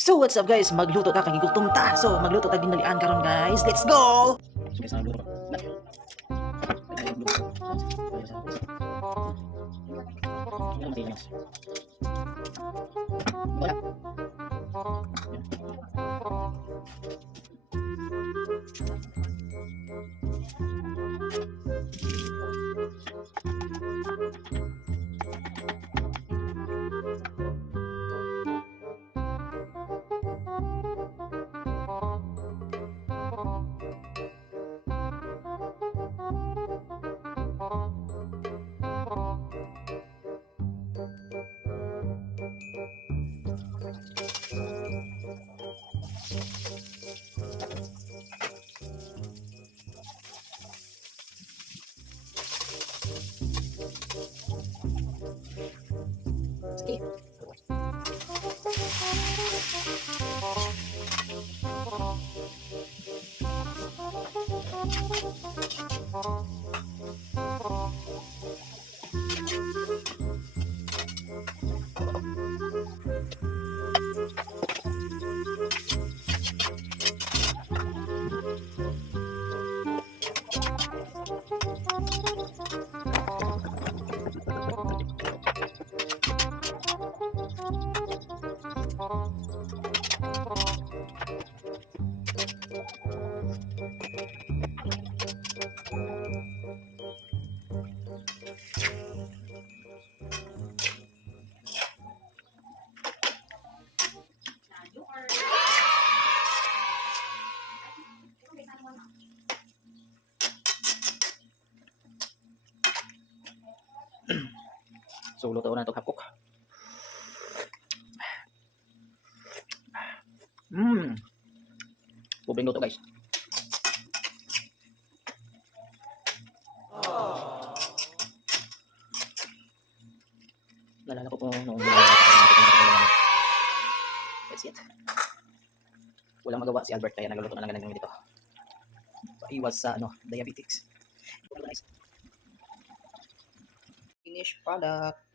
So what's up guys, magluto ta kay gutom ta. So magluto ta ginalian karon guys. Let's go. So guys, nagluto ko. Wala. Sige. So luto na itong hapok. Publing luto guys. Nalala ko po noong that's it. Walang magawa si Albert kaya nagluluto na lang ganun dito. Iwas sa diabetes. Finished product.